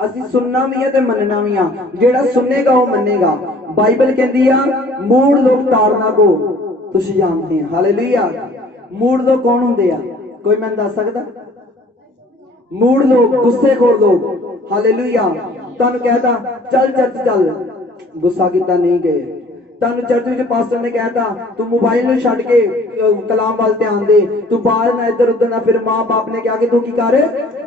ਅਸੀਂ सुनना भी है ते मनना भी आ। जेड़ा सुनेगा वो मनेगा। बाइबल कहती है मूड लोग तारना को तुसी जानते हैं। हालेलुया। मूड लोग कौन होंगे आ? कोई मैं दस सकता? मूड लोग, गुस्सेखोर लोग। हालेलुया। तुहानू कहता चल चर्च चल, गुस्सा किता नहीं गए। तुहानू चर्च विच पास्टर ने कहता तू मोबाइल नूं छड्ड के कलाम वाल ध्यान दे, तू बाहर ना इधर उधर ना, फिर मां बाप ने कहा कि तू की कर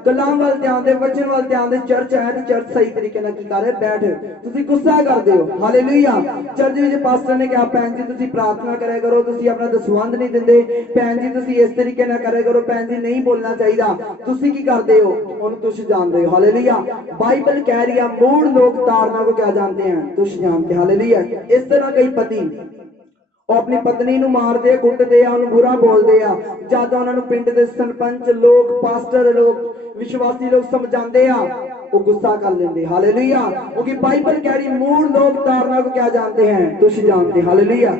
कलाम वाल ध्यान दे, वचन वाल ध्यान दे, चर्च है तो चर्च सही तरीके नाल की कर बैठ, तुसी गुस्सा करदे हो। हालेलुया। चर्च विच पास्टर ने कहा भैन जी तुसी प्रार्थना करे करो, तुसी अपना दसवंध नहीं दिंदे, भैन जी तुसी इस तरीके नाल करे करो, भैन जी नहीं बोलना चाहिए, तुसी की करदे हो, उन्हें तुसी जानदे हो। हालेलुया। बाइबल कह रही है मूड लोग तारना को क्या जानते हैं? तुसी जानते। हालेलुया। इस तरह कई पति ਉਹ ਆਪਣੀ ਪਤਨੀ ਨੂੰ ਮਾਰਦੇ ਕੁੱਟਦੇ ਆ, ਉਹਨੂੰ ਬੁਰਾ ਬੋਲਦੇ ਆ, ਜਦ ਉਹਨਾਂ ਨੂੰ ਪਿੰਡ ਦੇ ਸਰਪੰਚ ਲੋਕ, ਪਾਸਟਰ ਲੋਕ, ਵਿਸ਼ਵਾਸੀ ਲੋਕ ਸਮਝਾਉਂਦੇ ਆ, ਉਹ ਗੁੱਸਾ ਕਰ ਲੈਂਦੇ। ਹਾਲੇਲੂਇਆ। क्योंकि बाइबल कह रही मूड लोग तारना को क्या जानते हैं? तुझ जानते। हालेलूया।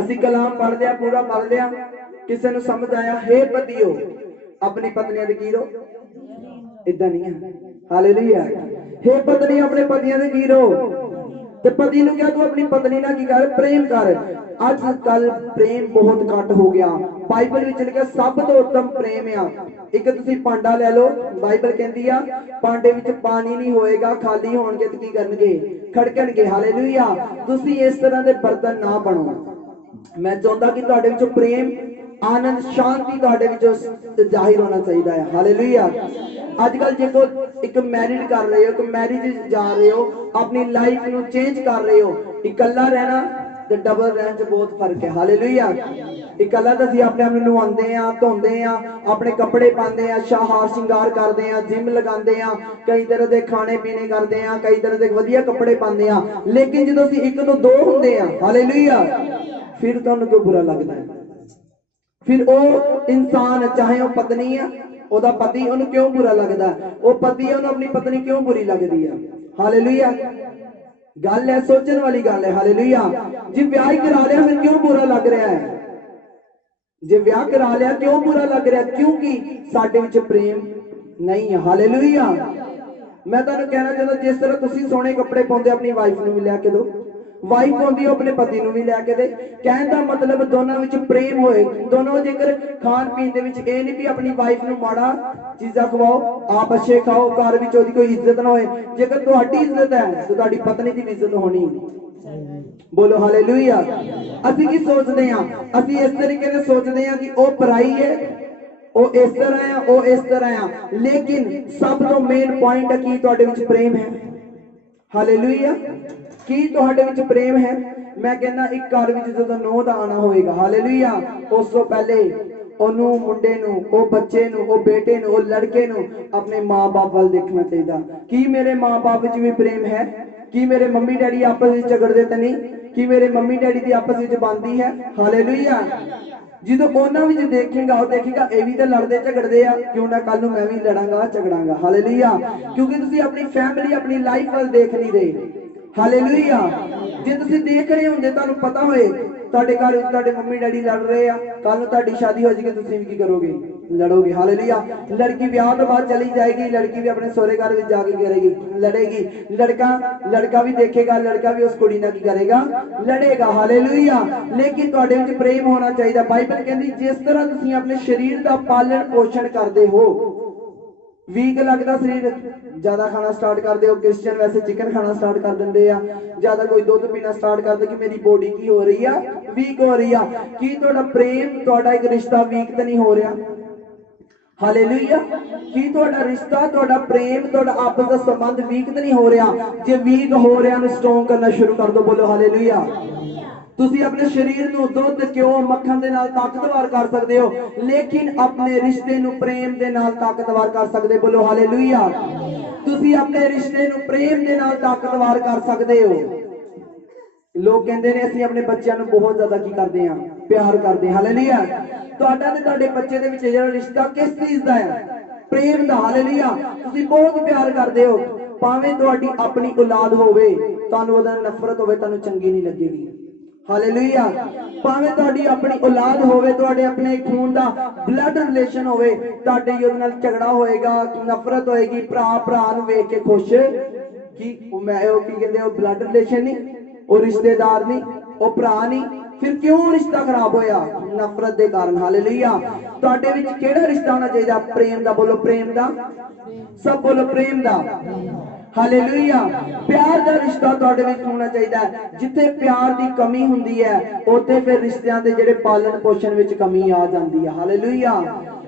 ਅਸੀਂ ਕਲਾਮ ਪੜ੍ਹ ਲਿਆ, ਪੂਰਾ ਪੜ੍ਹ ਲਿਆ, ਕਿਸੇ ਨੂੰ ਸਮਝ ਆਇਆ? हे पतियो अपनी पत्नियां दे की रहो, इदा नहीं है। हालेलूया। हे पत्नी अपने पतियां दे की रहो, ते पति नूं क्या तू अपनी पत्नी नाल की कर? प्रेम कर। अज कल प्रेम बहुत घट हो गया। बाइबल विच लिखिया सब तो उत्तम प्रेम आ। एक तुसीं भांडा ले लो, बाइबल कहती है भांडे विच पानी नहीं होएगा, खाली होणगे ते की करनगे? खड़कणगे। हालेलुया। तुसीं इस तरह दे बर्तन ना बनो। मैं चाहता कि तुहाडे विच प्रेम, आनंद, शांति तुहाडे विच जाहिर होना चाहिए है। हालेलुया। आजकल जो एक मैरिड कर रहे हो, एक मैरिज जा रहे हो, अपनी लाइफ नू चेंज कर रहे हो, इकल्ला रहना ते डबल रहने च बहुत फर्क है। हालेलुया। इकल्ला तो असीं अपने आप नूं नहाउंदे आ, धोंदे आ, अपने कपड़े पाते हैं, हार श्रृंगार करते हैं, जिम लगाते हैं, कई तरह के खाने पीने करते हैं, कई तरह के वधिया कपड़े पाते हैं, लेकिन जो असीं एक तो दो हुंदे आ, हालेलुया, फिर तुहानूं क्यों बुरा लगता है? फिर वो इंसान चाहे वह पत्नी है, ओदा पति, उन्हें क्यों बुरा लगता है? वो पति है, उन्हें अपनी पत्नी क्यों बुरी लगती है? हालेलुया। गल है, सोचने वाली गल है। हालेलुया। जी ब्याह करा लिया फिर क्यों बुरा लग रहा है? जे ब्याह करा लिया क्यों बुरा लग रहा है? क्योंकि साडे विच प्रेम नहीं है। हालेलुया। मैं तुहानूं कहना चाहता जिस तरह तुसीं सोहणे कपड़े पाउंदे अपनी वाइफ नूं भी लैके दो, वाइफ पाउंदी अपने पति नूं भी लैके दे। कहण दा मतलब दोनों विच प्रेम होए। दोनों जेकर खाण पीण दे विच इह नहीं भी अपनी वाइफ नूं माड़ा चीज़ां खवाओ, आप अच्छे खाओ, घर विच ओहदी कोई इज्जत ना होए। जेकर तुहाडी इज्जत है तो तुहाडी पत्नी दी भी इज्जत होनी। बोलो हालेलुया। असीं की सोचते हैं? असीं इस तरीके से सोचते हैं कि वह पराई है, वो इस तरह है, वो इस तरह है, लेकिन सब तो मेन पॉइंट है कि तुहाडे विच प्रेम है। हालेलुया। की तुहाडे विच प्रेम है? मैं कहना एक घर विच जदों नूंह दा आना होएगा, हालेलुया, उस तो पहले ओनू मुंडे नूं, ओ बच्चे नूं, ओ बेटे नूं, ओ लड़के नूं अपने मां बाप वाल देखना चाहिए। कि मेरे मां बाप विच भी प्रेम है? कि मेरे मम्मी डैडी आपस में झगड़ते तो नहीं? कि मेरे मम्मी डैडी की आपस में बनती है? हालेलुया। जो उन्होंने देखेगा वो देखेगा ये भी तो लड़ते झगड़ते आ, क्यों ना कल मैं भी लड़ांगा झगड़ांगा। हालेलुया। क्योंकि तुसीं अपनी फैमिली, अपनी लाइफ वाल देख नहीं रहे। हालेलुया। जे तुसीं देख रहे होंगे, तुहानूं पता होए तुहाडे घर विच तुहाडे मम्मी डैडी लड़ रहे आ, कल नूं तुहाडी शादी हो जाएगी, तुसीं भी की करोगे? लड़ोगे। हालेलुया। लड़की ब्याह तो बाद चली जाएगी, लड़की भी अपने सोहरे घर में जाके करेगी, लड़ेगी। लड़का भी देखेगा, लड़का भी उस कुड़ी नाल की करेगा? लड़ेगा। हालेलुया। लेकिन तुहाडे विच प्रेम होना चाहिए। बाइबल कहती जिस तरह तुसीं अपने शरीर का पालन पोषण करते हो, वीक लगता शरीर, ज्यादा खाना स्टार्ट कर दे। क्रिश्चियन वैसे चिकन खाना स्टार्ट कर देंगे आ, ज्यादा कोई दुध पीना स्टार्ट कर दे कि मेरी बॉडी की हो रही है? वीक हो रही है। कि तुहाडा प्रेम, तुहाडा एक रिश्ता वीक तो नहीं हो रहा? हालेलुया। कि तुहाडा रिश्ता, तुहाडा प्रेम, तुहाडा आपस का संबंध वीक तो नहीं हो रहा? जे वीक हो रहा स्ट्रोंग करना शुरू कर दो। बोलो हालेलुया। तुसी अपने शरीर नूं दुध, घ्यो, मक्खन दे नाल ताकतवर कर सकते हो, लेकिन अपने रिश्ते नूं प्रेम दे नाल ताकतवर कर सकते। बोलो हालेलुया। तुसी अपने रिश्ते नूं प्रेम दे नाल ताकतवर कर सकते हो। लोग कहते हैं असीं अपने बच्चों नूं बहुत ज्यादा की करते हैं? प्यार करते हैं। हालेलुया। तुहाडा ते तुहाडे बच्चे दे विच जिहड़ा रिश्ता किस चीज दा है? प्रेम दा। हालेलुया। तुसी बहुत प्यार करते हो, भावें तुहाडी अपनी औलाद होवे, तुहानूं ओहदा नफरत होवे, तुहानूं चंगी नहीं लगेगी। ਹਾਲੇਲੂਇਆ। ਭਾਵੇਂ ਤੁਹਾਡੀ ਆਪਣੀ ਔਲਾਦ ਹੋਵੇ, ਤੁਹਾਡੇ ਆਪਣੇ ਖੂਨ ਦਾ ਬਲੱਡ ਰਿਲੇਸ਼ਨ ਹੋਵੇ, ਤੁਹਾਡੇ ਉਹਦੇ ਨਾਲ ਝਗੜਾ ਹੋਏਗਾ, ਨਫ਼ਰਤ ਹੋਏਗੀ, ਭਰਾ ਨੂੰ ਵੇਖ ਕੇ ਖੁਸ਼ ਕਿ ਉਹ ਕੀ ਕਹਿੰਦੇ, ਉਹ ਬਲੱਡ ਰਿਲੇਸ਼ਨ ਨਹੀਂ, ਉਹ ਰਿਸ਼ਤੇਦਾਰ ਨਹੀਂ, ਉਹ ਭਰਾ ਨਹੀਂ, ਫਿਰ ਕਿਉਂ ਰਿਸ਼ਤਾ ਖਰਾਬ ਹੋਇਆ? ਨਫ਼ਰਤ ਦੇ ਕਾਰਨ। ਹਾਲੇਲੂਇਆ। ਤੁਹਾਡੇ ਵਿੱਚ ਕਿਹੜਾ ਰਿਸ਼ਤਾ ਹੋਣਾ ਚਾਹੀਦਾ? ਪ੍ਰੇਮ ਦਾ। ਬੋਲੋ ਪ੍ਰੇਮ ਦਾ। ਸਭ ਬੋਲੋ ਪ੍ਰੇਮ ਦਾ। ਹਾਲੇਲੂਇਆ। ਪਿਆਰ ਦਾ ਰਿਸ਼ਤਾ ਤੁਹਾਡੇ ਵਿੱਚ ਹੋਣਾ ਚਾਹੀਦਾ ਹੈ। ਜਿੱਥੇ ਪਿਆਰ ਦੀ ਕਮੀ ਹੁੰਦੀ ਹੈ, ਉੱਥੇ ਫਿਰ ਰਿਸ਼ਤਿਆਂ ਦੇ ਜਿਹੜੇ ਪਾਲਣ ਪੋਸ਼ਣ ਵਿੱਚ ਕਮੀ ਆ ਜਾਂਦੀ ਹੈ। ਹਾਲੇਲੂਇਆ।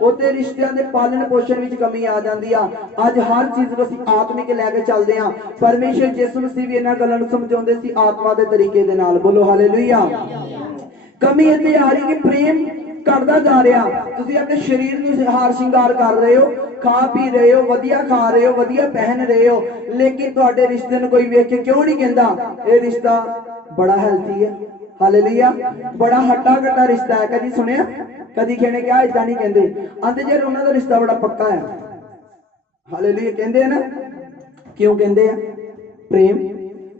ਉੱਥੇ ਰਿਸ਼ਤਿਆਂ ਦੇ ਪਾਲਣ ਪੋਸ਼ਣ ਵਿੱਚ ਕਮੀ ਆ ਜਾਂਦੀ ਆ। ਅੱਜ ਹਰ ਚੀਜ਼ ਨੂੰ ਅਸੀਂ ਆਤਮਿਕ ਲੈ ਕੇ ਚੱਲਦੇ ਹਾਂ। ਪਰਮੇਸ਼ਰ ਯਿਸੂ ਮਸੀਹ ਵੀ ਇਹਨਾਂ ਗੱਲਾਂ ਨੂੰ ਸਮਝਾਉਂਦੇ ਸੀ ਆਤਮਾ ਦੇ ਤਰੀਕੇ ਦੇ ਨਾਲ। ਬੋਲੋ ਹਾਲੇਲੂਇਆ। ਕਮੀ ਇੱਥੇ ਆ ਰਹੀ ਕਿ ਪ੍ਰੇਮ ਘਟਦਾ ਜਾ ਰਿਹਾ। ਤੁਸੀਂ ਆਪਣੇ ਸਰੀਰ ਨੂੰ ਹਾਰ ਸ਼ਿੰਗਾਰ ਕਰ ਰਹੇ ਹੋ, ਖਾ ਪੀ ਰਹੇ ਹੋ, ਵਧੀਆ ਖਾ ਰਹੇ ਹੋ, ਵਧੀਆ ਪਹਿਨ ਰਹੇ ਹੋ, ਲੇਕਿਨ ਤੁਹਾਡੇ ਰਿਸ਼ਤੇ ਨੂੰ ਕੋਈ ਵੇਖ ਕੇ ਕਿਉਂ ਨਹੀਂ ਕਹਿੰਦਾ ਇਹ ਰਿਸ਼ਤਾ ਬੜਾ ਹੈਲਥੀ ਹੈ? ਹਾਲੇਲੂਇਆ। ਬੜਾ ਹੱਟਾ ਕੱਟਾ ਰਿਸ਼ਤਾ ਹੈ। ਕਦੀ ਸੁਣਿਆ? ਕਦੀ ਕਿਹਨੇ ਕਿਹਾ? ਇਦਾਂ ਨਹੀਂ ਕਹਿੰਦੇ। ਆਂਦੇ ਜੇ ਉਹਨਾਂ ਦਾ ਰਿਸ਼ਤਾ ਬੜਾ ਪੱਕਾ ਹੈ। ਹਾਲੇਲੂਇਆ। ਕਹਿੰਦੇ ਆ ਨਾ। ਕਿਉਂ ਕਹਿੰਦੇ ਆ? ਪ੍ਰੇਮ।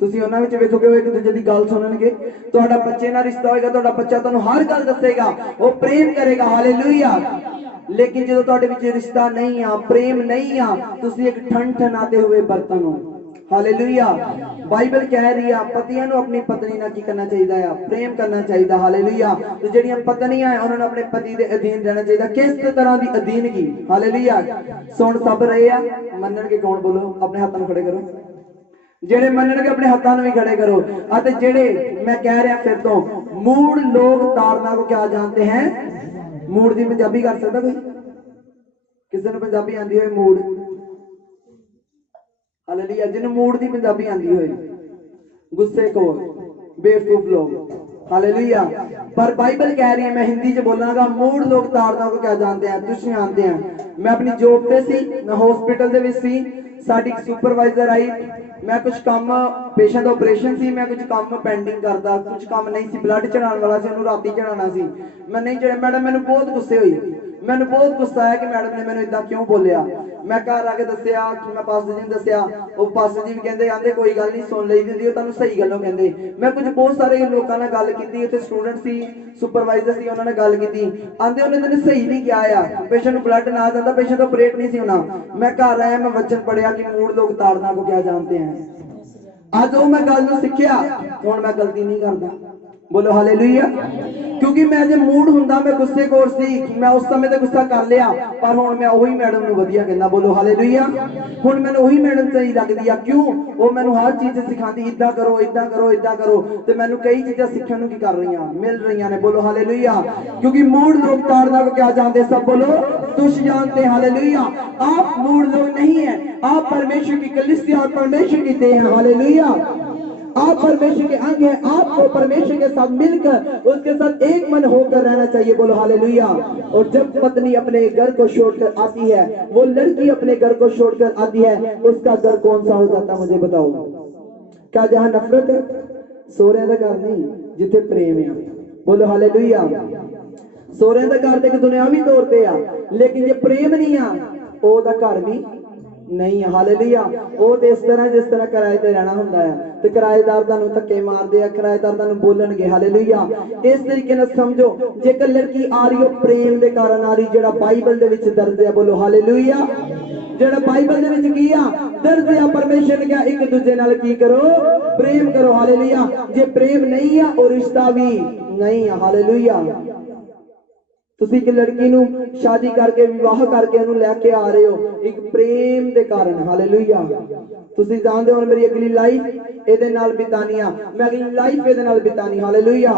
ਤੁਸੀਂ ਉਹਨਾਂ ਵਿੱਚ ਵੇਖੋਗੇ ਉਹ ਇੱਕ ਦੂਜੇ ਦੀ ਗੱਲ ਸੁਣਨਗੇ। ਤੁਹਾਡਾ ਬੱਚੇ ਨਾਲ ਰਿਸ਼ਤਾ ਹੋਏਗਾ, ਤੁਹਾਡਾ ਬੱਚਾ ਤੁਹਾਨੂੰ ਹਰ ਗੱਲ ਦੱਸੇਗਾ, ਉਹ ਪ੍ਰੇਮ ਕਰੇਗਾ। ਹਾਲੇਲੂਇਆ। ਲੇਕਿਨ ਜਦੋਂ ਤੁਹਾਡੇ ਵਿੱਚ ਰਿਸ਼ਤਾ ਨਹੀਂ ਆ, ਪ੍ਰੇਮ ਨਹੀਂ ਆ, ਤੁਸੀਂ ਇੱਕ ਠਣਠਣਾਤੇ ਹੋਏ ਬਰਤਨ ਹੋ। ਹਾਲੇਲੂਇਆ। ਬਾਈਬਲ ਕਹਿ ਰਹੀ ਆ ਪਤੀਆਂ ਨੂੰ ਆਪਣੀ ਪਤਨੀ ਨਾਲ ਕੀ ਕਰਨਾ ਚਾਹੀਦਾ ਆ? ਪ੍ਰੇਮ ਕਰਨਾ ਚਾਹੀਦਾ। ਹਾਲੇਲੂਇਆ। ਤੇ ਜਿਹੜੀਆਂ ਪਤਨੀਆਂ ਆ ਉਹਨਾਂ ਨੂੰ ਆਪਣੇ ਪਤੀ ਦੇ ਅਧੀਨ ਰਹਿਣਾ ਚਾਹੀਦਾ। ਕਿਸ ਤਰ੍ਹਾਂ ਦੀ ਅਧੀਨਗੀ? ਹਾਲੇਲੂਇਆ। ਸੁਣ ਸਭ ਰਹੇ ਆ। ਮੰਨਣਗੇ ਕੌਣ? ਬੋਲੋ। ਆਪਣੇ ਹੱਥਾਂ ਨੂੰ ਖੜੇ ਕਰੋ। ਜਿਹੜੇ ਮੰਨਣਗੇ ਆਪਣੇ ਹੱਥਾਂ ਨੂੰ ਵੀ ਖੜੇ ਕਰੋ। ਅਤੇ ਜਿਹੜੇ ਮੈਂ ਕਹਿ ਰਿਹਾ ਫਿਰ ਤੋਂ, मूड लोग तारना को क्या जानते हैं? मूड ਦੀ ਪੰਜਾਬੀ ਕਰ ਸਕਦਾ ਕੋਈ? ਕਿਸੇ ਨੂੰ ਪੰਜਾਬੀ ਆਂਦੀ ਹੋਏ? मूड। ਹਾਲੇਲੂਇਆ। ਜਿਹਨੂੰ मूड ਦੀ ਪੰਜਾਬੀ ਆਂਦੀ ਹੋਏ। ਗੁੱਸੇ को बेवकूफ लोग। हालेलुया। पर बाइबल कह रही है, मैं हिंदी च बोलांगा, मूड लोग तारना को क्या जानते हैं? तुझ जानते हैं। मैं अपनी जॉब पे सी, मैं हॉस्पिटल दे विच सी, साडी सुपरवाइजर आई, मैं कुछ काम पेशेंट ऑपरेशन सी, मैं कुछ काम पेंडिंग करदा, कुछ काम नहीं सी, ब्लड चढ़ाने वाला सी, उन्होंने राती चढ़ाना सी, मैं नहीं चढ़ा। मैडम मैंने बहुत गुस्से हुई, मैंने बहुत गुस्सा आया कि मैडम ने मैंने इदा क्यों बोलिया। मैं घर आके दसिया, मैं पास्टर जी ने दसिया, वो पास्टर जी भी कहते आंदे कोई गल नहीं, सुन लई दी, तुहानू सही गल्लों कहंदे। मैं कुछ बहुत सारे लोगों नाल गल कीती, उत्थे स्टूडेंट सी, सुपरवाइजर सी, उन्होंने गल कीती, आंदे उन्हें तेने सही नहीं किया आ, पेशेंट नूं ब्लड ना जाता, पेशेंट ऑपरेट नहीं सी होना। मैं घर आया, मैं वचन पढ़िया कि मूड लोग ताड़ना को क्या जानते हैं। आज वो मैं गल नूं सिक्ख्या, हुण मैं गलती नहीं करदा। बोलो हालेलुया। क्योंकि मैं जे मूड हुंदा, मैं गुस्से खोर सी, मैं उस समय ते गुस्सा कर लिया, पर हुण मैं ओही मैडम नूं वधिया कहंदा। बोलो हालेलुया। हुण मैनूं ओही मैडम सही लगदी आ। क्यों? वो मैनूं हर चीज़ सिखाती, इदां करो, इदां करो, इदां करो, ते मैनूं कई चीज़ां सीखण नूं की कर रही मिल रही ने। बोलो हालेलुया। क्योंकि मूड लोग ताड़ना को क्या जानते? सब बोलो तुझ जानते। हालेलुया। आप मूड लोग नहीं है, आप परमेश्वर की कलीसिया और परमेश्वर की देह हैं। हालेलुया। आप परमेश्वर के अंग हैं। आपको परमेश्वर के साथ मिलकर उसके साथ एक मन होकर रहना चाहिए। बोलो हालेलुया। और जब पत्नी अपने घर को छोड़कर आती है, वो लड़की अपने घर को छोड़कर आती है, उसका घर कौन सा हो जाता है? मुझे बताओ। क्या जहां नफरत है? सोहरे का घर नहीं, जिथे प्रेम है। बोलो हालेलुया। सोहरे का घर तो एक दुनियावी तौर पर आ, लेकिन जे प्रेम नहीं आ, ओदा घर भी नहीं है। हालेलुया। वो तो इस तरह जिस तरह किराए ते रहना हुंदा है, ते किराएदार तुहानूं धक्के मारदे आ, किराएदार तुहानूं बोलणगे। हालेलुया। इस तरीके नाल समझो, जेकर लड़की आ रही हो प्रेम दे कारण आ रही, जेड़ा बाइबल दे विच दर्ज है। बोलो हालेलुया। जेड़ा बाइबल दे विच की आ दर्ज है, परमेश्वर ने कहा एक दूजे नाल की करो? प्रेम करो। हालेलुया। जे प्रेम नहीं आ, और रिश्ता भी नहीं है। हालेलुया। तुसी एक लड़की नूं शादी करके विवाह करके उन्हें लैके आ रहे हो एक प्रेम के कारण। हालेलुया। तुसी जानते हो मेरी अगली लाइफ एदे नाल बितानी आ, मैं अगली लाइफ एदे नाल बितानी। हालेलुया।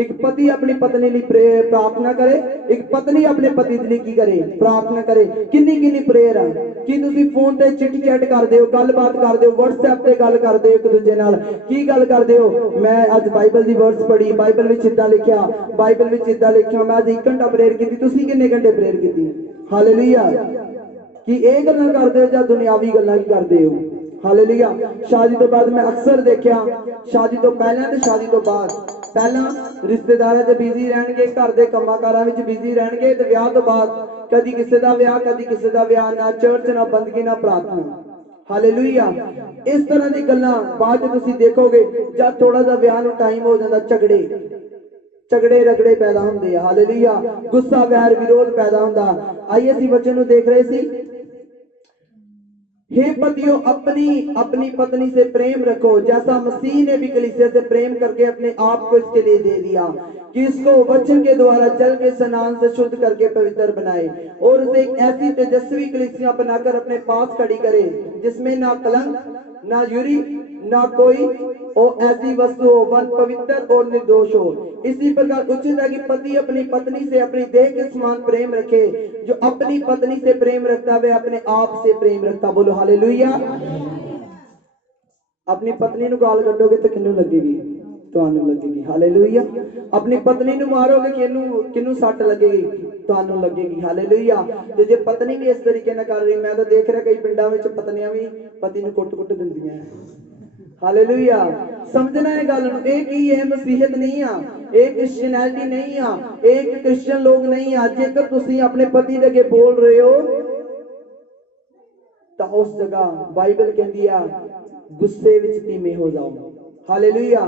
एक पति अपनी पत्नी लिए प्रार्थना करे, एक पत्नी अपने पति के लिए की करे? प्रार्थना करे। किन्नी किन्नी प्रेयर आ कि तुसी फोन ते चिट चैट करदे हो, गलबात करदे हो, व्हाट्सएप ते गल करदे हो एक दूजे नाल, की गल करदे हो? मैं अज बाइबल दी वर्ड्स पढ़ी, बाइबल विच इदां लिखिया, बाइबल विच इदां लिखिया, मैं अज 1 घंटा प्रेयर कीती, तुसी किन्ने घंटे प्रेयर कीती? हालेलुया। कि ये गल्लां करदे हो जां दुनियावी गल्लां ही करदे हो? हालेलुया। शादी तो बाद मैं अक्सर देखा, शादी तो पहले ते शादी तो बाद, पहला रिश्तेदारां च बिजी रहणगे, घर दे कम्मां कारां विच बिजी रहणगे, ते विआह तो बाद कदी किसे दा विआह, कदी किसे दा विआह, ना चर्च, ना बंदगी, ना प्रार्थना। हालेलुया। इस तरह की गल्लां बाद तुसीं देखोगे जब थोड़ा सा ब्याह नूं टाइम हो जाता झगड़े रगड़े पैदा होंदे आ। हालेलुया। गुस्सा वैर विरोध पैदा होंदा। आइए असीं बच्चे नूं देख रहे सी, हे पतियों अपनी अपनी पत्नी से प्रेम रखो जैसा मसीह ने भी कलीसिया से प्रेम करके अपने आप को इसके लिए दे दिया कि इसको वचन के द्वारा जल के स्नान से शुद्ध करके पवित्र बनाए और उसे एक ऐसी तेजस्वी कलीसिया बनाकर अपने पास खड़ी करे जिसमें ना कलंक ना यूरी ना कोई और ऐसी वस्तु हो, वन पवित्र और निर्दोष हो। इसी प्रकार उचित है कि पति अपनी पत्नी से अपनी देह के समान प्रेम रखे। जो अपनी पत्नी से प्रेम रखता है वह अपने आप से प्रेम रखता। बोलो हालेलुया। अपनी पत्नी नूं गाल कड्डोगे तो किन्नू लगेगी? तुहानू लगेगी। हालेलुया। अपनी पत्नी नूं मारोगे किन्नू सट लगेगी? तुहानू लगेगी। हालेलुया। ते जे पत्नी भी इस तरीके नाल कर रही, मैं तो देख रहा कई पिंडां विच पत्नियां भी पति नूं कुट-कुट दिंदियां हैं। हालेलुया। समझना है गल नूं, एक ही है मसीहत नहीं आ, एक क्रिश्चियनिटी नहीं आ, एक क्रिश्चियन लोग नहीं आ। जेकर तुसीं अपने पति दे अगे बोल रहे हो तो उस जगह बाइबल कहती है गुस्से विच धीमे हो जाओ। हालेलुया।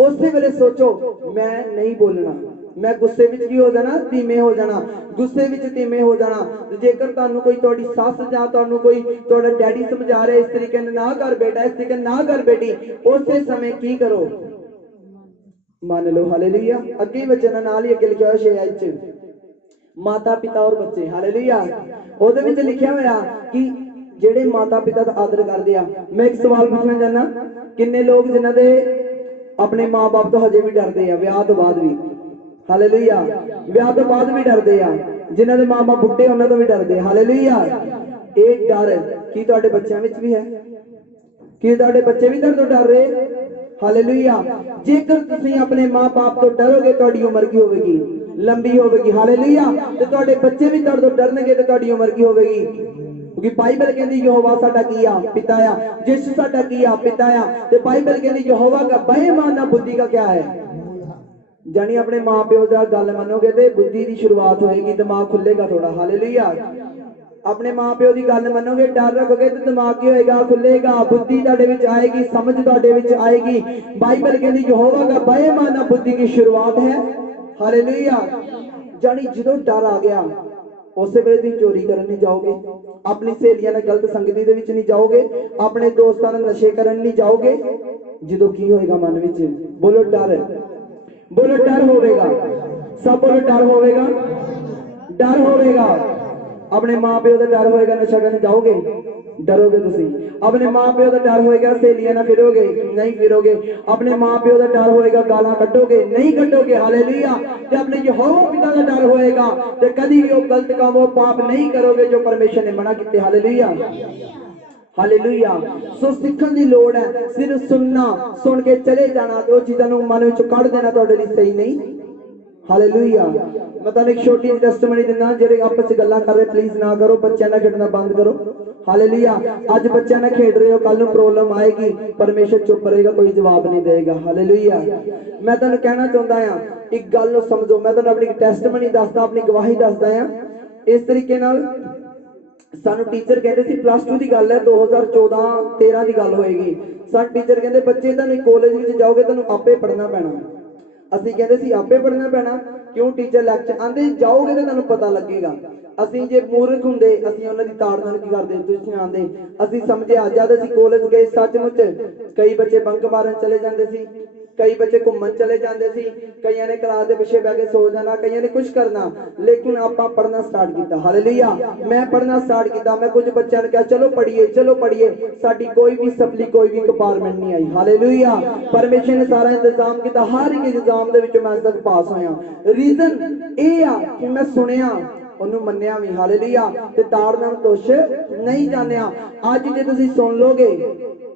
उस वेले सोचो मैं नहीं बोलना, मैं गुस्से विच की हो जाना? धीमे हो जाना। गुस्से विच धीमे हो जाना। जेकर तुहानू कोई तुहाडी सस जां तुहानू कोई तुहाडा डैडी समझा रहे इस तरीके ना कर बेटा, इस तरीके ना कर बेटी, उस समय की करो? मान लो। हालेलुया। अगे वचन नाल ही अगे लिखा होया च माता पिता और बच्चे। हालेलुया। ओदे विच लिखिया होया कि जेड़े माता पिता दा आदर करदे आ। मैं एक सवाल पूछना चाहना, किन्ने लोग जिन्हां दे अपने मां बाप तो हजे भी डरदे आ, ब्याह तो बाद भी? हालेलुया। ब्याह तो बाद भी डरदे आ। जिन्हां दे मां बाप बुढ़े उन्हां तो भी डरदे। हालेलुया। एक डर की तुहाडे बच्चों विच भी है? कि तुहाडे बच्चे भी तुहाडे तो डर रहे? हालेलुया। जेकर तुसीं अपने मां बाप तो डरोगे तुहाडी उम्र की होगी? लंबी होगी। हालेलुया। ते तुहाडे बच्चे भी तुहाडे तो डरनगे ते तुहाडी उम्र की होगी? क्योंकि बाइबल कहती यहोवा साडा की आ? पिता आ। यीशु साडा की आ? पिता आ। ते बाइबल कहती यहोवा का बेईमाना बुद्धि का क्या है? जानी अपने मां प्यो दा गल मनोगे ते बुद्धि की शुरुआत होएगी, दिमाग खुलेगा थोड़ा। हालेलुया। अपने मां प्यो की गल मनोगे, डर रखोगे तो दिमाग की होएगा? खुलेगा। बुद्धि तुहाडे विच आएगी, समझ तुहाडे विच आएगी। बाइबल कहती यहोवा का बेईमाना बुद्धि की शुरुआत है। हालेलुया। जानी जो डर आ गया उस वेले तुसीं चोरी करन नहीं जाओगे, अपनी सहेलियां नाल गलत संगति दे विच नहीं जाओगे, अपने दोस्तां नाल नशे करन नहीं जाओगे। जो की होएगा मन विच? बोलो डर। बोलो डर होवेगा। सब बोलो डर होवेगा। डर होवेगा। अपने मां प्यो का डर होएगा, नशा करने जाओगे? डरोगे तुसीं। अपने मां प्यो का डर होएगा, सहेलियां नाल फिरोगे? नहीं फिरोगे। अपने मां प्यो का डर होएगा, गालां कड्डोगे? नहीं कड्डोगे। हालेलुया। ते अपने यहोवा पिता का डर होएगा ते कदी भी वो गलत काम वो पाप नहीं करोगे जो परमेश्वर ने मना कीते। हालेलुया। हालेलुया। सो सीखण दी लोड़ है, सिर्फ सुनना, सुन के चले जाना ते वो चीज़ां नूं मन विचों कढ देना तुहाडे लई सही नहीं। हालेलुया। मैं तुहानूं एक छोटी जी टेस्टमनी दिंदा, जेह्ड़े आपस च गल्लां कर रहे प्लीज ना करो, बच्चों नाल खेडना बंद करो। हालेलुया। अज बच्चों नाल खेड रहे हो, कल नूं प्रॉब्लम आएगी, परमेश्वर चुप रहेगा, कोई जवाब नहीं देगा। हालेलुया। मैं तुहानूं कहना चाहुंदा हां एक गल नूं समझो, मैं तुहानूं अपनी टेस्टमनी दसदा, अपनी गवाही दसदा हां। इस तरीके नाल सानू टीचर कहते सी प्लस 2 की गल है, 2014-13 की गल होएगी। सानू टीचर कहते बच्चे तुहानूं कॉलेज विच जाओगे तुहानूं आपे पढ़ना पैना। ਅਸੀਂ ਕਹਿੰਦੇ ਸੀ ਆਪੇ ਪੜ੍ਹਨਾ ਪੈਣਾ। ਕਿਉਂ? ਟੀਚਰ ਲੈਕਚਰ ਆਂਦੇ ਜਾਓਗੇ ਤੇ ਤੁਹਾਨੂੰ ਪਤਾ ਲੱਗੇਗਾ। ਅਸੀਂ ਜੇ ਮੂਰਖ ਹੁੰਦੇ ਅਸੀਂ ਉਹਨਾਂ ਦੀ ਤਾੜ ਨਾਲ ਕੀ ਕਰਦੇ? ਤੁਸੀਂ ਆਂਦੇ ਅਸੀਂ ਸਮਝਿਆ ਜਦ ਅਸੀਂ ਕਾਲਜ ਗਏ ਸੱਚਮੁੱਚ ਕਈ ਬੱਚੇ ਬੰਕ ਮਾਰਨ ਚਲੇ ਜਾਂਦੇ ਸੀ, कई बच्चे घूमन चले जाते सी, कई ने क्लास के पिछे बह के सो जाना, कई ने कुछ करना, लेकिन आप पढ़ना स्टार्ट किया। हालेलुया। मैं पढ़ना स्टार्ट किया। मैं कुछ बच्चों ने कहा चलो पढ़िए, चलो पढ़िए। साडी कोई भी सप्ली कोई भी कंपार्टमेंट नहीं आई। हालेलुया। परमेश्वर ने सारा इंतजाम किया, हर एक एग्जाम दे विच मैं अज तक पास होया। रीजन ये आ कि मैं सुनिया ਉਹਨੂੰ ਮੰਨਿਆ ਵੀ। ਹਾਲੇਲੂਇਆ। ਤੇ ਤਾੜ ਨਾਲ ਤੁਸ਼ ਨਹੀਂ ਜਾਣਿਆ। ਅੱਜ ਜੇ ਤੁਸੀਂ ਸੁਣ ਲੋਗੇ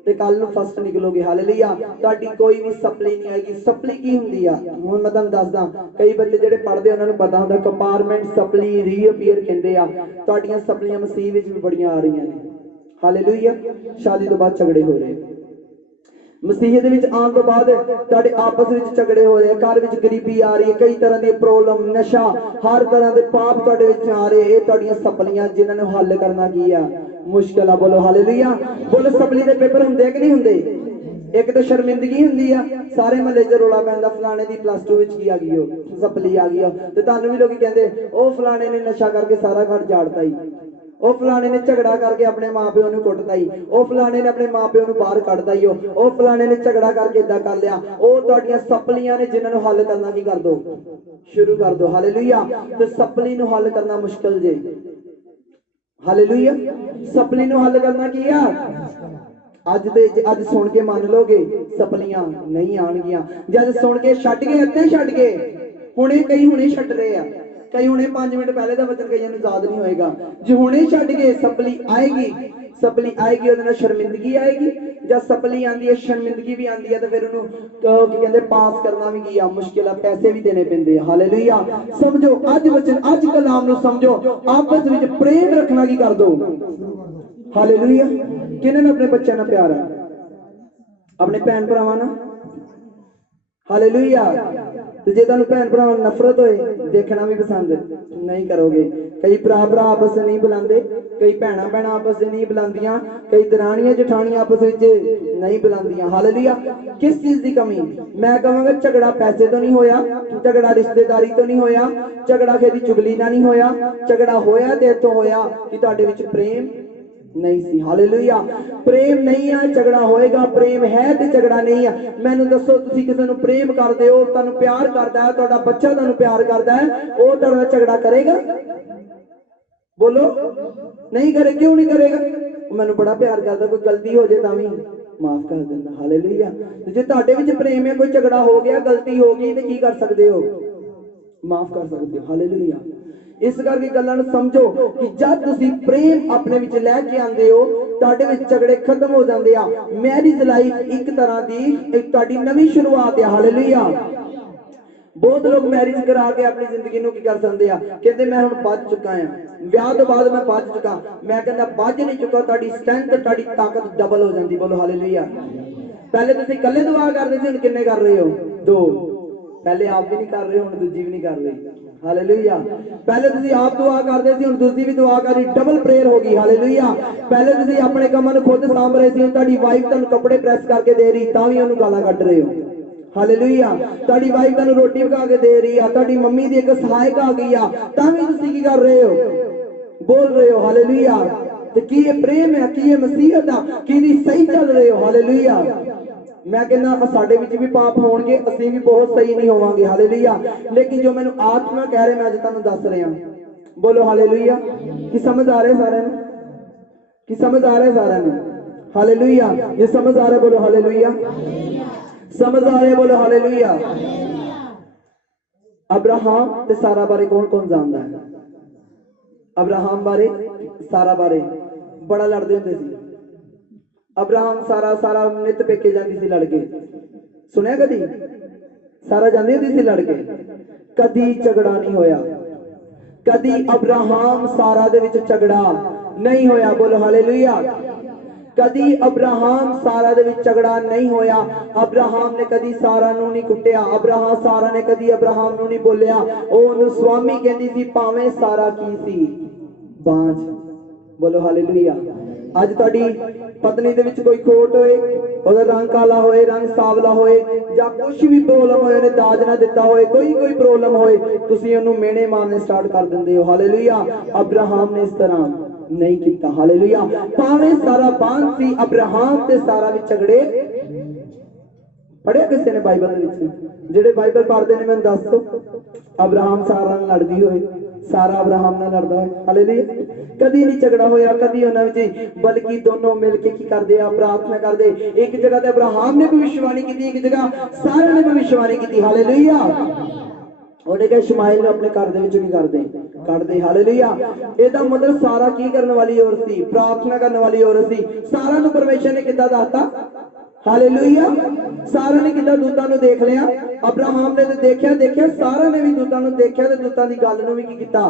ਤੇ ਕੱਲ ਨੂੰ ਫਸਟ ਨਿਕਲੋਗੇ। ਹਾਲੇਲੂਇਆ। ਤੁਹਾਡੀ ਕੋਈ ਵੀ ਸਪਲੀ ਨਹੀਂ ਆਏਗੀ। ਸਪਲੀ ਕੀ ਹੁੰਦੀ ਆ? ਹੁਣ ਮੈਂ ਤੁਹਾਨੂੰ ਦੱਸਦਾ, ਕਈ ਬੱਚੇ ਜਿਹੜੇ ਪੜ੍ਹਦੇ ਉਹਨਾਂ ਨੂੰ ਪਤਾ ਹੁੰਦਾ ਕੰਪਾਰਟਮੈਂਟ ਸਪਲੀ ਰੀਅਪੀਅਰ ਕਹਿੰਦੇ ਆ। ਤੁਹਾਡੀਆਂ ਸਪਲੀਆਂ ਮਸੀਹ ਵਿੱਚ ਵੀ ਬੜੀਆਂ ਆ ਰਹੀਆਂ ਨੇ। ਹਾਲੇਲੂਇਆ। ਸ਼ਾਦੀ ਤੋਂ ਬਾਅਦ ਝਗੜੇ ਹੋ ਰਹੇ। ਮਸੀਹ ਦੇ ਵਿੱਚ ਆਉਣ ਤੋਂ ਬਾਅਦ ਤੁਹਾਡੇ ਆਪਸ ਵਿੱਚ ਝਗੜੇ ਹੋ ਰਹੇ, ਘਰ ਵਿੱਚ ਗਰੀਬੀ ਆ ਰਹੀ ਹੈ, ਕਈ ਤਰ੍ਹਾਂ ਦੀ ਪ੍ਰੋਬਲਮ, ਨਸ਼ਾ, ਹਰ ਤਰ੍ਹਾਂ ਦੇ ਪਾਪ ਤੁਹਾਡੇ ਵਿੱਚ ਆ ਰਹੇ। ਇਹ ਤੁਹਾਡੀਆਂ ਸਪਲੀਆਂ ਜਿਨ੍ਹਾਂ ਨੂੰ ਹੱਲ ਕਰਨਾ ਕੀ ਆ, ਮੁਸ਼ਕਿਲ ਆ। ਬੋਲੋ ਹਾਲੇਲੂਇਆ। ਬੋਲੋ ਸਪਲੀ ਦੇ ਪੇਪਰ ਹੁੰਦੇ ਕਿ ਨਹੀਂ ਹੁੰਦੇ? ਇੱਕ ਤਾਂ ਸ਼ਰਮਿੰਦਗੀ ਹੁੰਦੀ ਆ, ਸਾਰੇ ਮਹੱਲੇ 'ਚ ਰੌਲਾ ਪੈਂਦਾ ਫਲਾਣੇ ਦੀ +2 ਵਿੱਚ ਕੀ ਆ ਗਈ, ਉਹ ਸਪਲੀ ਆ ਗਈ। ਤੇ ਤੁਹਾਨੂੰ ਵੀ ਲੋਕੀ ਕਹਿੰਦੇ ਉਹ ਫਲਾਣੇ ਨੇ ਨਸ਼ਾ ਕਰਕੇ ਸਾਰਾ ਘਰ ਜਾੜਤਾ ਹੀ, ਉਹ ਫਲਾਣੇ ਨੇ ਝਗੜਾ ਕਰਕੇ ਆਪਣੇ ਮਾਪਿਓ ਨੂੰ ਕੁੱਟਦਾ ਹੀ, ਉਹ ਫਲਾਣੇ ਨੇ ਆਪਣੇ ਮਾਪਿਓ ਨੂੰ ਬਾਹਰ ਕੱਢਦਾ ਹੀ, ਉਹ ਫਲਾਣੇ ਨੇ ਝਗੜਾ ਕਰਕੇ ਇਦਾਂ ਕਰ ਲਿਆ। ਉਹ ਤੁਹਾਡੀਆਂ ਸਪਲੀਆਂ ਨੇ ਜਿਨ੍ਹਾਂ ਨੂੰ ਹੱਲ ਕਰਨਾ ਕੀ ਕਰ ਦੋ, ਸ਼ੁਰੂ ਕਰ ਦੋ। ਹਾਲੇਲੂਇਆ। ਤੇ ਸਪਲੀ ਨੂੰ ਹੱਲ ਕਰਨਾ ਮੁਸ਼ਕਲ ਜੇ। ਹਾਲੇਲੂਇਆ। ਸਪਲੀ ਨੂੰ ਹੱਲ ਕਰਨਾ ਕੀ ਆ? ਅੱਜ ਸੁਣ ਕੇ ਮੰਨ ਲੋਗੇ ਸਪਲੀਆਂ ਨਹੀਂ ਆਣਗੀਆਂ। ਜਦ ਸੁਣ ਕੇ ਛੱਡ ਗਏ, ਅੱਧੇ ਛੱਡ ਗਏ, ਕਈ ਹੁਣੇ ਛੱਡ ਰਹੇ ਆ, ਕਈ ਹੁਣੇ 5 ਮਿੰਟ ਪਹਿਲੇ ਦਾ ਵਚਨ ਕਈਆਂ ਨੂੰ ਯਾਦ ਨਹੀਂ ਹੋਏਗਾ। ਜੇ ਹੁਣੇ ਛੱਡ ਗਏ, ਸਪਲੀ ਆਏਗੀ, ਸਪਲੀ ਆਏਗੀ, ਉਹਦੇ ਨਾਲ ਸ਼ਰਮਿੰਦਗੀ ਆਏਗੀ। ਜਦ ਸਪਲੀ ਆਂਦੀ ਹੈ, ਸ਼ਰਮਿੰਦਗੀ ਵੀ ਆਂਦੀ ਹੈ, ਤੇ ਫਿਰ ਉਹਨੂੰ ਕੀ ਕਹਿੰਦੇ, ਪਾਸ ਕਰਨਾ ਵੀ ਕੀ ਆ, ਮੁਸ਼ਕਿਲ ਆ, ਪੈਸੇ ਵੀ ਦੇਣੇ ਪੈਂਦੇ ਆ। ਹਾਲੇਲੂਇਆ। ਸਮਝੋ ਅੱਜ ਵਚਨ, ਅੱਜ ਕਲਾਮ ਨੂੰ ਸਮਝੋ। ਆਪਸ ਵਿੱਚ ਪ੍ਰੇਮ ਰੱਖਣਾ ਕੀ ਕਰ ਦੋ। ਹਾਲੇਲੂਇਆ। ਕਿਹਨਾਂ ਨੂੰ ਆਪਣੇ ਬੱਚਿਆਂ ਨਾਲ ਪਿਆਰ ਆ? ਆਪਣੇ ਭੈਣ ਭਰਾਵਾਂ ਨਾਲ। ਹਾਲੇਲੂਇਆ। ਤੇ ਜੇ ਤੁਹਾਨੂੰ ਭੈਣ ਭਰਾਵਾਂ ਨਾਲ ਨਫ਼ਰਤ ਹੋਏ, ਦੇਖਣਾ ਵੀ ਪਸੰਦ ਨਹੀਂ ਕਰੋਗੇ। ਕਈ ਭਰਾ ਆਪਸ ਵਿੱਚ ਨਹੀਂ ਬੁਲਾਉਂਦੇ, ਕਈ ਭੈਣਾਂ ਆਪਸ ਵਿੱਚ ਨਹੀਂ ਬੁਲਾਉਂਦੀਆਂ, ਕਈ ਦਰਾਣੀਆਂ ਜਠਾਣੀਆਂ ਆਪਸ ਵਿੱਚ ਨਹੀਂ ਬੁਲਾਉਂਦੀਆਂ। ਹਾਲੇਲੂਇਆ। ਕਿਸ ਚੀਜ਼ ਦੀ ਕਮੀ? ਮੈਂ ਕਹਾਂਗਾ ਝਗੜਾ ਪੈਸੇ ਤੋਂ ਨਹੀਂ ਹੋਇਆ, ਝਗੜਾ ਰਿਸ਼ਤੇਦਾਰੀ ਤੋਂ ਨਹੀਂ ਹੋਇਆ, ਝਗੜਾ ਖੇਦੀ ਚੁਗਲੀ ਨਾਲ ਨਹੀਂ ਹੋਇਆ। ਝਗੜਾ ਹੋਇਆ ਤੇ ਇੱਥੋਂ ਹੋਇਆ ਕਿ ਤੁਹਾਡੇ ਵਿੱਚ ਪ੍ਰੇਮ ਨਹੀਂ ਸੀ। ਹਾਲੇਲੂਇਆ। ਪ੍ਰੇਮ ਨਹੀਂ ਆ, ਝਗੜਾ ਹੋਏਗਾ। ਪ੍ਰੇਮ ਹੈ ਤੇ ਝਗੜਾ ਨਹੀਂ ਆ। ਮੈਨੂੰ ਦੱਸੋ, ਤੁਸੀਂ ਕਿਸੇ ਨੂੰ ਪ੍ਰੇਮ ਕਰਦੇ ਹੋ, ਤੁਹਾਨੂੰ ਪਿਆਰ ਕਰਦਾ ਹੈ, ਤੁਹਾਡਾ ਬੱਚਾ ਤੁਹਾਨੂੰ ਪਿਆਰ ਕਰਦਾ ਹੈ, ਉਹ ਤੁਹਾਡੇ ਨਾਲ ਝਗੜਾ ਕਰੇਗਾ? ਬੋਲੋ ਨਹੀਂ ਕਰੇ। ਕਿਉਂ ਨਹੀਂ ਕਰੇਗਾ? ਉਹ ਮੈਨੂੰ ਬੜਾ ਪਿਆਰ ਕਰਦਾ, ਕੋਈ ਗਲਤੀ ਹੋ ਜਾਏ ਤਾਂ ਵੀ ਮਾਫ ਕਰ ਦਿੰਦਾ। ਹਾਲੇਲੂਇਆ। ਜੇ ਤੁਹਾਡੇ ਵਿੱਚ ਪ੍ਰੇਮ ਹੈ, ਕੋਈ ਝਗੜਾ ਹੋ ਗਿਆ, ਗਲਤੀ ਹੋ ਗਈ, ਤੇ ਕੀ ਕਰ ਸਕਦੇ ਹੋ? ਮਾਫ ਕਰ ਸਕਦੇ ਹੋ। ਹਾਲੇਲੂਇਆ। ਇਸ ਕਰਕੇ ਗੱਲਾਂ ਨੂੰ ਸਮਝੋ ਕਿ ਜਦ ਤੁਸੀਂ ਪ੍ਰੇਮ ਆਪਣੇ ਵਿੱਚ ਲੈ ਕੇ ਆਉਂਦੇ ਹੋ, ਤੁਹਾਡੇ ਵਿੱਚ ਝਗੜੇ ਖਤਮ ਹੋ ਜਾਂਦੇ ਆ। ਮੈਰਿਜ ਲਾਈਫ ਇੱਕ ਤਰ੍ਹਾਂ ਦੀ ਤੁਹਾਡੀ ਨਵੀਂ ਸ਼ੁਰੂਆਤ ਹੈ। ਹਾਲੇਲੂਇਆ। ਬਹੁਤ ਲੋਕ ਮੈਰਿਜ ਕਰਾ ਕੇ ਆਪਣੀ ਜ਼ਿੰਦਗੀ ਨੂੰ ਕੀ ਕਰ ਸਕਦੇ ਆ, ਕਹਿੰਦੇ ਮੈਂ ਹੁਣ ਵੱਜ ਚੁੱਕਾ ਆ, ਵਿਆਹ ਤੋਂ ਬਾਅਦ ਮੈਂ ਵੱਜ ਚੁੱਕਾ। ਮੈਂ ਕਹਿੰਦਾ ਵੱਜ ਨਹੀਂ ਚੁੱਕਾ, ਤੁਹਾਡੀ ਸਟਰੈਂਥ, ਤੁਹਾਡੀ ਤਾਕਤ ਡਬਲ ਹੋ ਜਾਂਦੀ। ਬੋਲੋ ਹਾਲੇਲੂਇਆ। ਪਹਿਲੇ ਤੁਸੀਂ ਇਕੱਲੇ ਦੁਆ ਕਰਦੇ ਸੀ, ਹੁਣ ਕਿੰਨੇ ਕਰ ਰਹੇ ਹੋ? 2। ਪਹਿਲੇ ਆਪ ਵੀ ਨਹੀਂ ਕਰ ਰਹੇ, ਹੁਣ ਦੂਜੀ ਵੀ ਨਹੀਂ ਕਰ ਰਹੇ। ਹਾਲੇਲੂਇਆ। ਪਹਿਲੇ ਤੁਸੀਂ ਆਪ ਦੁਆ ਕਰਦੇ ਸੀ, ਹੁਣ ਦੂਜੀ ਵੀ ਦੁਆ ਕਰੀ, ਡਬਲ ਪ੍ਰੇਅਰ ਹੋ ਗਈ। ਹਾਲੇਲੂਇਆ। ਪਹਿਲੇ ਤੁਸੀਂ ਆਪਣੇ ਕੰਮਾਂ ਨੂੰ ਖੁਦ ਸਾਂਭ ਰਹੇ ਸੀ, ਹੁਣ ਤੁਹਾਡੀ ਵਾਈਫ ਤੁਹਾਨੂੰ ਕੱਪੜੇ ਪ੍ਰੈਸ ਕਰਕੇ ਦੇ ਰਹੀ, ਤਾਂ ਵੀ ਉਹਨੂੰ ਗਾਲਾਂ ਕੱਢ ਰਹੇ ਹੋ। ਹਾਲੇਲੂਇਆ। ਤੁਹਾਡੀ ਵਾਈਫ ਤੁਹਾਨੂੰ ਰੋਟੀ ਪਕਾ ਕੇ ਦੇ ਰਹੀ ਆ, ਤੁਹਾਡੀ ਮੰਮੀ ਦੀ ਇੱਕ ਸਹਾਇਕ ਆ ਗਈ ਆ, ਤਾਂ ਵੀ ਤੁਸੀਂ ਕੀ ਕਰ ਰਹੇ ਹੋ? ਬੋਲ ਰਹੇ ਹੋ। ਹਾਲੇਲੂਇਆ। ਤੇ ਕੀ ਇਹ ਪ੍ਰੇਮ ਹੈ? ਕੀ ਇਹ ਮਸੀਹਤ ਆ? ਕੀ ਦੀ ਸਹੀ ਚੱਲ ਰਹੇ ਹੋ? ਹਾਲੇਲੂਇਆ। ਮੈਂ ਕਹਿੰਦਾ ਸਾਡੇ ਵਿੱਚ ਵੀ ਪਾਪ ਹੋਣਗੇ, ਅਸੀਂ ਵੀ ਬਹੁਤ ਸਹੀ ਨਹੀਂ ਹੋਵਾਂਗੇ। ਹਾਲੇਲੂਇਆ। ਲੇਕਿਨ ਜੋ ਮੈਨੂੰ ਆਤਮਾ ਕਹਿ ਰਿਹਾ, ਮੈਂ ਅੱਜ ਤੁਹਾਨੂੰ ਦੱਸ ਰਿਹਾ। ਬੋਲੋ ਹਾਲੇਲੂਇਆ। ਕੀ ਸਮਝ ਆ ਰਿਹਾ ਸਾਰਿਆਂ ਨੂੰ? ਕੀ ਸਮਝ ਆ ਰਿਹਾ ਸਾਰਿਆਂ ਨੂੰ? ਹਾਲੇਲੂਇਆ। ਜੇ ਸਮਝ ਆ ਰਿਹਾ ਬੋਲੋ ਹਾਲੇਲੂਇਆ। ਸਮਝ ਆ ਰਿਹਾ ਬੋਲੋ ਹਾਲੇਲੂਇਆ। ਅਬਰਾਹਮ ਤੇ ਸਾਰਾ ਬਾਰੇ ਕੌਣ ਕੌਣ ਜਾਣਦਾ ਹੈ? ਅਬਰਾਹਮ ਬਾਰੇ, ਸਾਰਾ ਬਾਰੇ ਬੜਾ ਲੜਦੇ ਹੁੰਦੇ ਸੀ। ਅਬਰਾਹਮ ਸਾਰਾ ਨਿਤ ਪੇਕੇ ਜਾਂਦੀ ਸੀ ਲੜ ਕੇ। ਸੁਣਿਆ ਕਦੀ? ਸਾਰਾ ਜਾਂਦੀ ਹੁੰਦੀ ਸੀ ਲੜ ਕੇ, ਕਦੀ ਝਗੜਾ ਨਹੀਂ ਹੋਇਆ। ਕਦੀ ਅਬਰਾਹਮ ਸਾਰਾ ਦੇ ਵਿੱਚ ਝਗੜਾ ਨਹੀਂ ਹੋਇਆ। ਬੋਲੋ ਹਾਲੇਲੂਇਆ। ਕਦੀ ਅਬਰਾਹਮ ਸਾਰਾ ਦੇ ਵਿੱਚ ਝਗੜਾ ਨਹੀਂ ਹੋਇਆ। ਅਬਰਾਹਮ ਨੇ ਕਦੀ ਸਾਰਾ ਨੂੰ ਨਹੀਂ ਕੁੱਟਿਆ। ਸਾਰਾ ਨੇ ਕਦੀ ਅਬਰਾਹਮ ਨੂੰ ਨਹੀਂ ਬੋਲਿਆ। ਉਹ ਉਹਨੂੰ ਸਵਾਮੀ ਕਹਿੰਦੀ ਸੀ, ਭਾਵੇਂ ਸਾਰਾ ਕੀ ਸੀ? ਬਾਂਝ। ਬੋਲੋ ਹਾਲੇਲੂਇਆ। ਅੱਜ ਤੁਹਾਡੀ ਪਤਨੀ ਦੇ ਵਿੱਚ ਕੋਈ ਖੋਟ ਹੋਏ, ਉਹਦਾ ਰੰਗ ਕਾਲਾ ਹੋਏ, ਰੰਗ ਸਾਵਲਾ ਹੋਏ, ਜਾਂ ਕੁਝ ਵੀ ਪ੍ਰੋਬਲਮ ਹੋਏ, ਉਹਨੇ ਦਾਜ ਨਾ ਦਿੱਤਾ ਹੋਏ, ਕੋਈ ਪ੍ਰੋਬਲਮ ਹੋਏ, ਤੁਸੀਂ ਉਹਨੂੰ ਮਿਹਣੇ ਮਾਰਨੇ ਸਟਾਰਟ ਕਰ ਦਿੰਦੇ ਹੋ। ਹਾਲੇਲੂਇਆ। ਅਬਰਾਹਮ ਨੇ ਇਸ ਤਰ੍ਹਾਂ ਨਹੀਂ ਕੀਤਾ। ਹਾਲੇਲੂਇਆ। ਭਾਵੇਂ ਸਾਰਾ ਬਾਂਝ ਸੀ, ਅਬਰਾਹਮ ਤੇ ਸਾਰਾ ਵਿੱਚ ਝਗੜੇ। ਪੜਿਆ ਕਿਸੇ ਨੇ ਬਾਈਬਲ ਦੇ ਵਿੱਚ? ਜਿਹੜੇ ਬਾਈਬਲ ਪੜ੍ਹਦੇ ਨੇ ਮੈਨੂੰ ਦੱਸੋ, ਅਬਰਾਹਮ ਸਾਰਾ ਨਾਲ ਲੜਦੀ ਹੋਏ, ਸਾਰਾ ਅਬਰਾਹਮ ਨਾਲ ਲੜਦਾ ਹੋਏ। ਹਾਲੇਲੂਇਆ। ਕਦੀ ਨਹੀਂ ਝਗੜਾ ਹੋਇਆ, ਕਦੀ ਉਹਨਾਂ ਵਿੱਚ, ਬਲਕਿ ਦੋਨੋਂ ਮਿਲ ਕੇ ਕੀ ਕਰਦੇ ਆ? ਪ੍ਰਾਰਥਨਾ ਕਰਦੇ। ਇੱਕ ਜਗ੍ਹਾ ਤੇ ਅਬਰਾਹਮ ਨੇ ਭਵਿੱਖਬਾਣੀ ਕੀਤੀ, ਇੱਕ ਜਗ੍ਹਾ ਸਾਰਾ ਨੇ ਭਵਿੱਖਬਾਣੀ ਕੀਤੀ। ਹਾਲੇਲੂਇਆ। ਉਹਨੇ ਕਿਹਾ ਇਸ਼ਮਾਈਲ ਨੂੰ ਆਪਣੇ ਘਰ ਦੇ ਵਿੱਚੋਂ ਕੀ ਕਰਦੇ? ਕੱਢਦੇ। ਹਾਲੇਲੂਇਆ। ਇਹਦਾ ਮਤਲਬ ਸਾਰਾ ਕੀ ਕਰਨ ਵਾਲੀ ਔਰਤ ਸੀ? ਪ੍ਰਾਰਥਨਾ ਕਰਨ ਵਾਲੀ ਔਰਤ ਸੀ। ਸਾਰਾ ਨੂੰ ਪਰਮੇਸ਼ਰ ਨੇ ਕਿੱਦਾਂ ਦੱਸਤਾ? ਹਾਲੇਲੂਇਆ। ਸਾਰਾ ਨੇ ਕਿੱਦਾਂ ਦੂਤਾਂ ਨੂੰ ਦੇਖ ਲਿਆ? ਅਬਰਾਹਮ ਨੇ ਤੇ ਦੇਖਿਆ, ਸਾਰਾ ਨੇ ਵੀ ਦੂਤਾਂ ਨੂੰ ਦੇਖਿਆ, ਤੇ ਦੂਤਾਂ ਦੀ ਗੱਲ ਨੂੰ ਵੀ ਕੀ ਕੀਤਾ?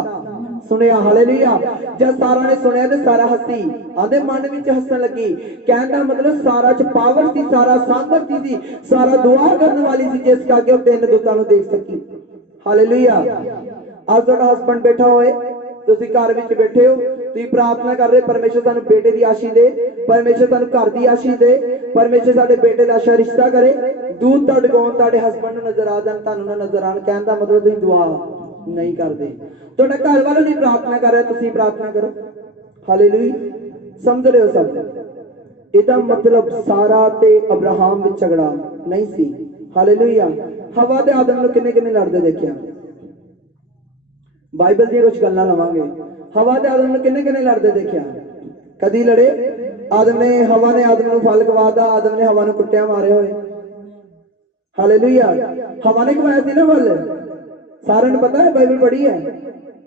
सुनिया हालेलुया। जब सारा ने सुनिया तो सारा हसी आंदे मन विच हसन लगी। कहने का मतलब सारा च पावर थी, सारा सामर्थ्य थी, सारा दुआ करने वाली थी, जिस करके वो तीन दूतां नूं देख सकी। हालेलुया। आज तुहाडा हस्बैंड बैठा होए, तुसीं घर विच बैठे हो, तुसीं प्रार्थना कर रहे, परमेश्वर सानूं बेटे दी आशीष दे, परमेश्वर सानूं घर दी आशीष दे, परमेश्वर साडे बेटे दा अच्छा रिश्ता करे। दूत तुहाडे कोल तुहाडे हस्बैंड नूं नजर आ जाण, तुहानूं ना नजर आण, कहने दा मतलब तुसीं दुआ नहीं करते। तुहाडा घर वाला नहीं प्रार्थना कर रहा, तुसीं प्रार्थना करो। हालेलुया। समझ रहे हो सब? इहदा मतलब सारा ते अब्राहम विच झगड़ा नहीं सी। हालेलुया। हवा ते आदम नूं किन्ने किन्ने लड़दे देखिया? बाइबल दी कुछ गल्लां लवांगे। हवा ते आदम नूं किन्ने किन्ने लड़दे देखिया? कदी लड़े? आदम ने हवा ने आदम नूं फल खवाता, आदम ने हवा नूं कुट्टिया मारे होए। हालेलुया। हवा ने खवाया सी ना फल, सारे नूं पता है, बाइबल पढ़ी है।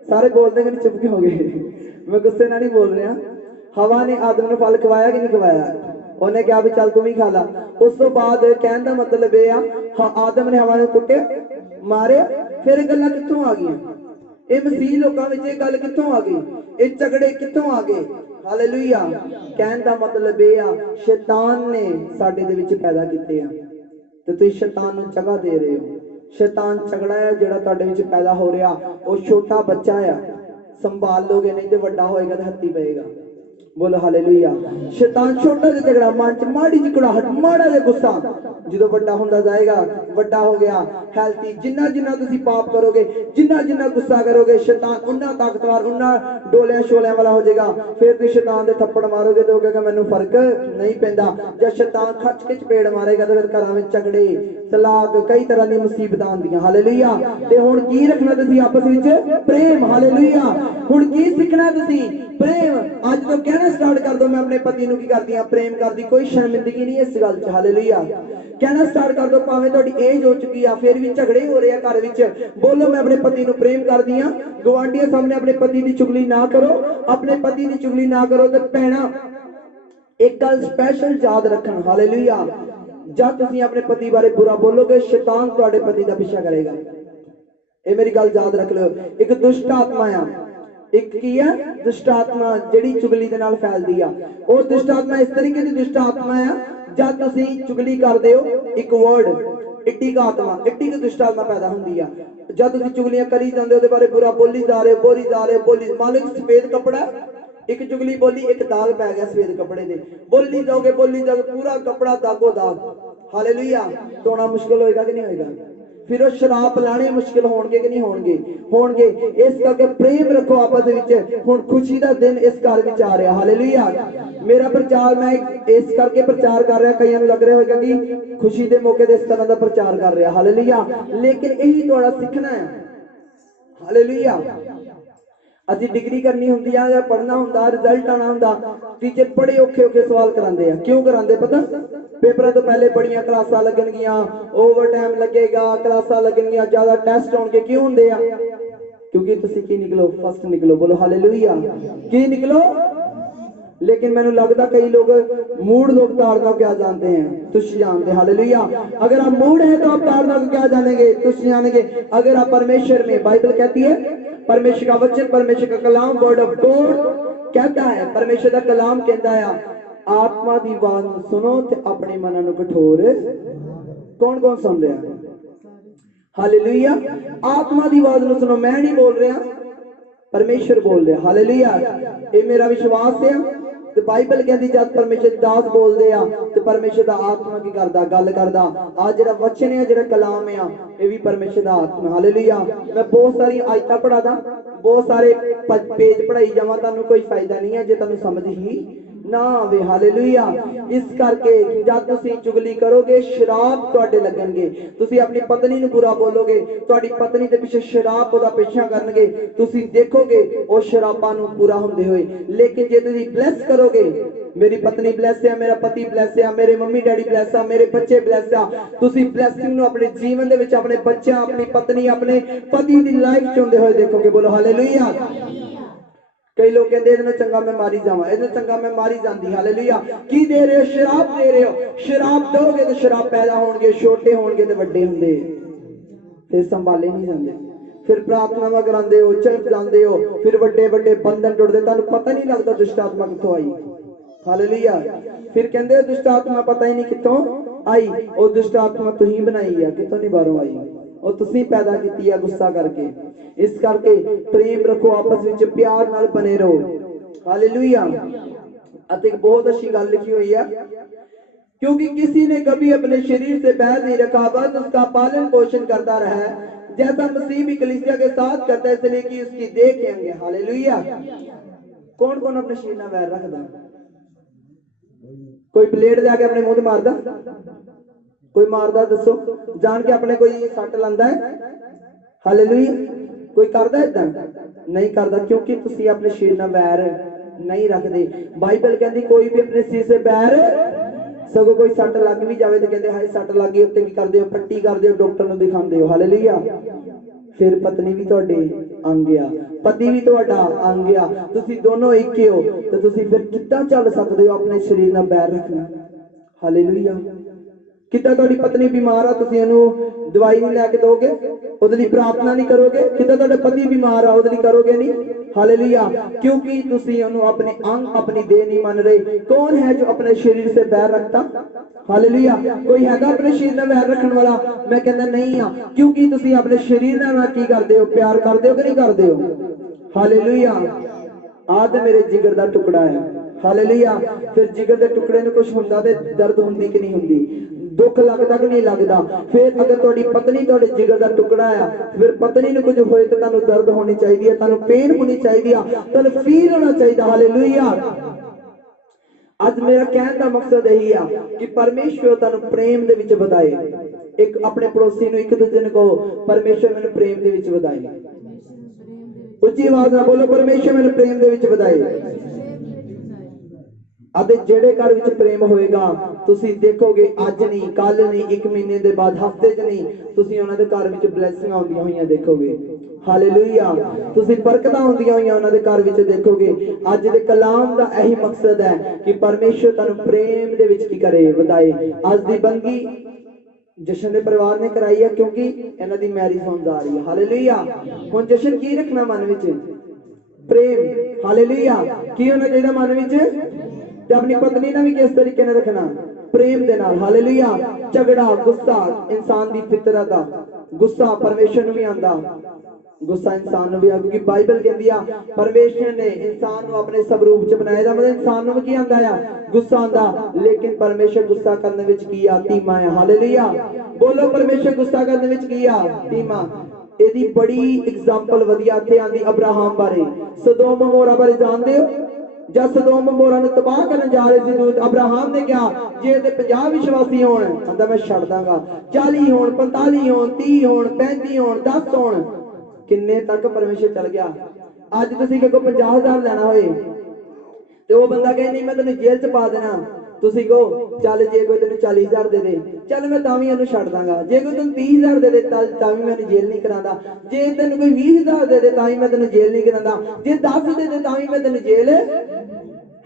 सारे बोलते कि नहीं, चुप क्यों हो गए? मैं गुस्से ना नहीं बोल रहा। हवा ने आदम नूं फल खवाया कि नहीं खवाया? उन्हें कहा भी चल तू भी खा ला। उस तो बाद कहने का मतलब यह आ, आदम ने हवा नूं कुट्टिया मारे, फिर गल्लां कित्थों आ गईयां? ये मसीह लोकां विच ये गल कित्थों आ गई? ये झगड़े कित्थों आ गए? हालेलुया। कहने का मतलब यह आ, शैतान ने साडे दे विच पैदा कीते आ, ते तुसीं शैतान नूं जगह दे रहे हो। शैतान झगड़ा है जिहड़ा तुहाडे विच पैदा हो रहा, वो छोटा बच्चा है, संभाल लोगे नहीं तो वड्डा होएगा तो हत्ती पएगा। बोलो हालेलुया। शैतान छोटा जिहा झगड़ा, मन च माड़ी जी कुड़ाहट, माड़ा जिहा गुस्सा, जो वड्डा होंदा जाएगा, वड्डा हो गया हेल्थी, जिन्ना जिन्ना तुसीं पाप करोगे, जिन्ना जिन्ना गुस्सा करोगे, शैतान उन्ना ताकतवर, उन्ना डोलिया शोलिया वाला हो जाएगा। फिर तुसीं शैतान दे थप्पड़ मारोगे तो कहेगा मैनूं फर्क नहीं पैंदा। जब शैतान खच के चपेड़ मारेगा तो फिर घरां विच झगड़े, तलाक, कई तरह दी मुसीबतां आंदियां। हालेलुया। ते हुण की रखना तुसीं आपस विच? प्रेम। हालेलुया। हुण की सीखना तुसीं? प्रेम। अज तो कहना स्टार्ट कर दो, मैं अपने पति नूं की करदी हां, प्रेम करदी, कोई शर्मिंदगी नहीं इस गल च। हालेलुया। कहना स्टार्ट कर दो, भावें तुहाडी एज हो चुकी आ, फिर भी झगड़े हो रहे आ घर विच, बोलो मैं अपने पति नूं प्रेम करदी हां। गवांढियां सामने अपने पति की चुगली ना करो, अपने पति की चुगली ना करो। ते भैणां एक गल स्पैशल याद रखन, हालेलुया, जब तुसीं अपने पति बारे बुरा बोलोगे, शैतान तुहाडे पति दा पीछा करेगा। ये मेरी गल याद रख लो। एक दुष्ट आत्मा आ, एक की है दुष्ट आत्मा, जिहड़ी चुगली दे नाल फैलदी आ। और दुष्ट आत्मा इस तरीके की दुष्ट आत्मा आ, जब तुसीं चुगली करदे हो, एक वर्ड इड्डी का आत्मा, इड्डी की दुष्ट आत्मा पैदा हुंदी आ। जब तुसीं चुगलियां करी जांदे हो, ओहदे बारे बुरा बोली जा रहे हो, बोली जा रहे हो, बोली, मान लो सफेद कपड़ा, एक चुगली बोली, एक दाग पै गया सफेद कपड़े दे, बोली जाओगे पूरा कपड़ा दागो दाग। हालेलुया। धोना मुश्किल होएगा कि नहीं होएगा? फिर वो शराब लाने मुश्किल होणगे कि नहीं होणगे? होणगे। इस करके प्रेम रखो आपस विच। हुण खुशी दा दिन इस घर विच आ रहा। हालेलुया। मेरा प्रचार मैं इस करके प्रचार कर रहा, कईयां नूं लग रहा होगा कि खुशी दे मौके ते इस तरह दा प्रचार कर रहा। हालेलुया। लेकिन यही तुहाडा सीखना है। हालेलुया। असीं डिग्री करनी हुंदी आ जां पढ़ना हुंदा, रिजल्ट आना हुंदा, टीचर बड़े औखे औखे सवाल करांदे आ। क्यों करांदे पता? पेपरां तो पहले बड़ियां क्लासां लगणगियां, ओवर टाइम लगेगा, क्लासां लगणगियां, ज्यादा टेस्ट होणगे। क्यों हुंदे आ? क्योंकि तुसीं की निकलो? फर्स्ट निकलो। बोलो हालेलुया। की निकलो? लेकिन मैनूं लगदा कई लोग मूड लोग ताड़ना क्या जानते हैं? तुझ जानते। हालेलुया। अगर आप मूड है तो आप ताड़ना को क्या जानेंगे? तुझ जानेंगे। अगर आप परमेश्वर में, बाइबल कहती है, परमेश्वर का वचन, परमेश्वर का कलाम, वर्ड ऑफ गॉड कहता है, परमेश्वर का कलाम कहता है, आत्मा दी आवाज सुनो ते अपने मनां नूं कठोर। कौन कौन सुन रहा? हालेलुया। आत्मा दी आवाज नूं सुनो। मैं नहीं बोल रहा, परमेश्वर बोल रहा। हालेलुया। ये मेरा विश्वास है। ते बाइबल कहती जब परमेश्वर दास बोलते आ तो परमेश्वर दा आत्मा की करदा, गल करदा। आ जिहड़ा वचन है, जिहड़ा कलाम है, ये भी परमेश्वर दा आत्मा। हालेलुया। मैं बहुत सारी आयतां पढ़ा दा, बहुत सारे पेज पढ़ाई जावां, तुहानूं कोई फायदा नहीं है जे तुहानूं समझ ही ना आवे। हालेलुया। इस करके जब तुसीं चुगली करोगे, शराब तुहाडे लगणगे। तुसीं अपनी पत्नी नूं बुरा बोलोगे, तुहाडी पत्नी दे पिछे शराब ओहदा पीछा करनगे, तुसीं देखोगे वो शराबां नूं पूरा हुंदे होए। लेकिन जे तुसीं ब्लेस करोगे, मेरी पत्नी ब्लेस है, मेरा पति ब्लेस है, मेरे मम्मी डैडी ब्लेस है, मेरे बच्चे ब्लेस है, तुसीं ब्लेसिंग नूं अपने जीवन दे विच, अपने बच्चों, अपनी पत्नी, अपने पति दी लाइफ च हुंदे होए देखोगे। बोलो हालेलुया। कई लोग कहते इहदे नाल चंगा मैं मारी जावां, इहदे नाल चंगा मैं मारी जांदी। हालेलुया। की दे रहे हो? शराब दे रहे हो। शराब दोगे तो शराब पैदा होणगे, छोटे होणगे ते वड्डे हुंदे, फिर संभाले नहीं जांदे, फिर प्रार्थनावां करांदे हो, चर्च जांदे हो, फिर वड्डे वड्डे बंधन टुटदे, तुहानू पता नहीं लगता दुष्ट आत्मा कित्थों आई। हालेलुया। फिर कहंदे हो दुष्ट आत्मा पता ही नहीं कित्थों आई, वो दुष्ट आत्मा तुहीं बनाई है, कित्थों नहीं बाहरों आई, वो तुसीं पैदा कीती है गुस्सा करके। इस करके प्रेम रखो, आपस विच प्यार नाल बने रहो। हालेलुया। अते एक बहुत अच्छी गल लिखी हुई है, क्योंकि किसी ने कभी अपने शरीर से बैर नहीं रखा, बस उसका पालन पोषण करता रहा है, जैसा मसीह भी कलीसिया के साथ करता है, इसलिए कि उसकी देखेंगे। हालेलुया। कौन कौन अपने शरीर नाल बैर रखदा? कोई ब्लेड लैके अपने मुंह ते मारदा? कोई मारदा दसो? जान के अपने कोई सट लांदा है? हालेलुया। कोई करदा इदां? नहीं करदा, क्योंकि तुसीं अपने शरीर नाल बैर नहीं रखदे। बाइबल कहती कोई भी अपने शरीर से बैर, सगों कोई सट लग भी जाए तो कहते हाय सट लग गई, उत्ते की करदे हो? पट्टी करदे हो, डॉक्टर नूं दिखांदे हो। हालेलुया। फिर पत्नी भी तुहाडे अंग आ, पति भी तुहाडा अंग आ, तुसीं दोनों एक हो, तो तुसीं फिर किद्दां चल सकदे हो अपने शरीर नाल बैर रखना? हालेलुया। किद्दां तुहाडी पत्नी बीमार आ, तुसीं उहनूं दवाई नहीं लैके दोगे, ਉਹਦੇ ਲਈ प्रार्थना नहीं करोगे? किद्दां तुहाडा पति बीमार आ, ਉਹਦੇ ਲਈ करोगे नहीं? हालेलुया। क्योंकि तुसीं उहनूं अपने अंग अपनी देह नहीं मान रहे। कौन है जो अपने शरीर से बैर रखता? हालेलुया। कोई हैगा अपने शरीर नाल बैर रखण वाला? मैं कहंदा नहीं आ, क्योंकि तुसीं अपने शरीर नाल की करदे हो? प्यार करदे हो कि नहीं करदे हो? हालेलुया। आ ते मेरे जिगर दा टुकड़ा है। हालेलुया। फिर जिगर दे टुकड़े नूं कुछ हुंदा ते दर्द हुंदी कि नहीं हुंदी? दुख लगदा कि नहीं लगदा? फिर अगर तुहाडी पत्नी तुहाडे जिगर दा टुकड़ा है, फिर पत्नी नूं कुछ होए तो तुहानूं दर्द होनी चाहिदी है, तुहानूं पेन होनी चाहिदी है, तुहानूं फील होना चाहिदा। हालेलुया। आज मेरा कहने का मकसद यही है कि परमेश्वर तुहानूं प्रेम दे विच वधाए। एक अपने पड़ोसी नूं, एक दूजे नूं कहो परमेश्वर मैनूं प्रेम दे विच वधाए। उच्ची आवाज़ नाल बोलो परमेश्वर मैनूं प्रेम दे विच वधाए। ਅਤੇ ਜਿਹੜੇ ਘਰ ਵਿੱਚ ਪ੍ਰੇਮ ਹੋਏਗਾ, ਤੁਸੀਂ ਦੇਖੋਗੇ ਅੱਜ ਨਹੀਂ, ਕੱਲ ਨਹੀਂ, 1 ਮਹੀਨੇ ਦੇ ਬਾਅਦ, ਹਫਤੇ 'ਚ ਨਹੀਂ, ਤੁਸੀਂ ਉਹਨਾਂ ਦੇ ਘਰ ਵਿੱਚ ਬਲੈਸਿੰਗਾਂ ਆਉਂਦੀਆਂ ਹੋਈਆਂ ਦੇਖੋਗੇ। ਹਾਲੇਲੂਇਆ। ਤੁਸੀਂ ਬਰਕਤਾਂ ਹੁੰਦੀਆਂ ਹੋਈਆਂ ਉਹਨਾਂ ਦੇ ਘਰ ਵਿੱਚ ਦੇਖੋਗੇ। ਅੱਜ ਦੇ ਕਲਾਮ ਦਾ ਇਹੀ ਮਕਸਦ ਹੈ ਕਿ ਪਰਮੇਸ਼ਰ ਤੁਹਾਨੂੰ ਪ੍ਰੇਮ ਦੇ ਵਿੱਚ ਕੀ ਕਰੇ, ਵਧਾਏ। ਅੱਜ ਦੀ ਬੰਗੀ जशन के परिवार ने कराई है, क्योंकि इन्हां दी मैरिज होण जा रही है। हालेलुया। हुण जशन की रखना मन विच? प्रेम। हालेलुया। की होना चाहिए मन विच? ते अपनी पत्नी नाल भी किस तरीके नाल रखना? प्रेम दे नाल। हालेलुया। झगड़ा गुस्सा इंसान दी फितरत आ, गुस्सा परमेश्वर नूं भी आंदा, गुस्सा इंसान नूं भी आ, क्योंकि बाइबल कहती है परमेश्वर ने इंसान नूं अपने स्वरूप च बनाया दा, मतलब इंसान नूं की आंदा आ? गुस्सा आंदा। लेकिन परमेश्वर गुस्सा करने विच की आ? धीमा है। हालेलुया। बोलो परमेश्वर गुस्सा करने विच की आ? धीमा। ਇਹਦੀ बड़ी एग्जांपल ਵਧੀਆ ਇੱਥੇ ਆਂਦੀ अब्राहम बारे। सदोम अमोरा बारे जानते हो? जब सदोम अमोरा ਨੂੰ ਤਬਾਹ ਕਰਨ ਜਾ ਰਹੇ ਸੀ ਦੂਤ, अब्राहम ने कहा जे ते 50 विश्वासी होण, ਕਹਿੰਦਾ मैं ਛੱਡ ਦਾਂਗਾ, 40 होण, 45 होण, 30 होण, 35 होण, 10 होण, किन्ने तक परमेश्वर चल गया। अज तुसीं कोई 50,000 लेना होए ते वो बंदा कहे नहीं मैं तेनू जेल च पा देना, तुसीं कहो चल जे कोई तेनू 40,000 दे दे, चल मैं तां भी इहनूं छड्ड दांगा। जे कोई तेनू 30,000 दे दे तां भी मैं जेल नहीं करांदा। जे तेनू कोई 20,000 दे दे तां भी मैं तेनू जेल नहीं करांदा। जे 10 दे दे तां भी मैं तेनू जेल।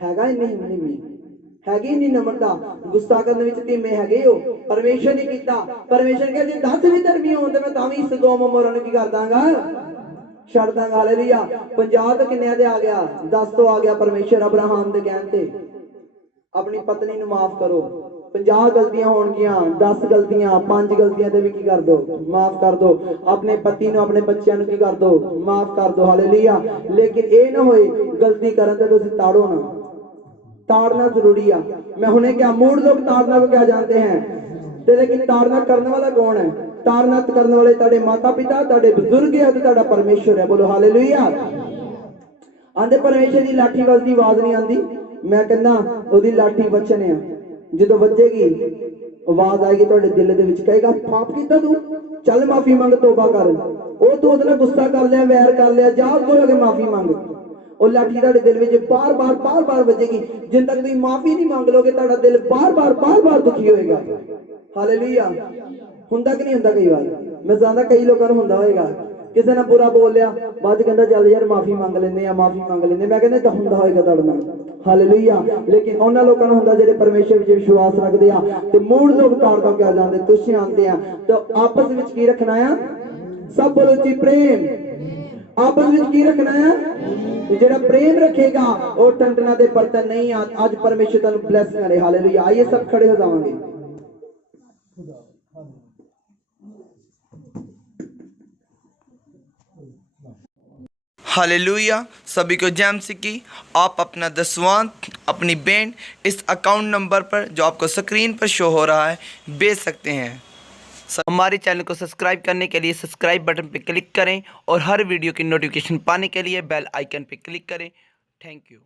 हैगा इन्नी हिम्मत? हैगी इन्नी नम्रता? गुस्सा करने विच धीमे हैगे हो? परमेश्वर ने कीता। परमेश्वर कहे जे 10 भी धर्मी होण ते मैं तां भी सदोम अमोरा नूं की कर दांगा, छड्ड दांगा। हालेलुया। 50 तो किन्ने ते आ गया? 10 तो आ गया परमेश्वर अब्राहम दे कहण ते। अपनी पत्नी नूं माफ करो। 50 गलतियां होणगियां, 10 गलतियां, 5 गलतियां ते भी की कर दो, माफ कर दो। अपने पति नूं, अपने बच्चों नूं की कर दो, माफ कर दो। हालेलुया। लेकिन ये ना होए गलती करन ते तुसीं ताड़ो ना। ताड़ना जरूरी है। मैं हुणे क्या मूड लोग ताड़ना को क्या जानते हैं, ते लेकिन ताड़ना करने वाला कौन है? ताड़ना करने वाले ताड़े माता पिता, ताड़े बुजुर्ग है, ताड़ा परमेश्वर है। बोलो हालेलुया। आंदे परमेश्वर की लाठी वजदी आवाज नहीं आती। मैं कहना ओदी लाठी वचन है, जो वजेगी आवाज आएगी तुहाडे दिल दे विच, कहेगा पाप कीता तू, चल माफी मंग, तौबा कर। ओ तू ओदे नाल गुस्सा कर लिया, वैर कर लिया, जा उस कोल माफी मंग। और लाठी तुहाडे दिल विच बार बार वजेगी। जिन तक तुसीं माफी नहीं मंग लोगे तुहाडा दिल बार बार दुखी होएगा। हालेलुया। हुंदा कि नहीं हुंदा? कई बार मैं जानदा कई लोगों नूं हुंदा होएगा, किसी ने बुरा बोल लिया, बाद कहता चल यार माफी मंग लेंदे आ, माफी मंग लेंदे। मैं कहंदा तां हुंदा होएगा तुहाडे नाल। हालेलुया। लेकिन उन्हां लोकां नूं हुंदा जिहड़े परमेश्वर विच विश्वास रखदे आ ते मूड लोग ताड़ तो क्या जानदे, तुसीं आंदे आ तो आपस विच की रखना आ? सब बोलो जी प्रेम। आपस में की रखना है, जेड़ा प्रेम रखेगा और टंटना दे बर्तन नहीं। आज परमेश्वर तुहानू ब्लेस करे। हालेलुया। आइए सब खड़े हो जाएंगे। हालेलुया। सभी को जय मसीह की। आप अपना दसवांत अपनी बैंड इस अकाउंट नंबर पर जो आपको स्क्रीन पर शो हो रहा है भेज सकते हैं। हमारे चैनल को सब्सक्राइब करने के लिए सब्सक्राइब बटन पर क्लिक करें और हर वीडियो की नोटिफिकेशन पाने के लिए बेल आइकन पर क्लिक करें। Thank you.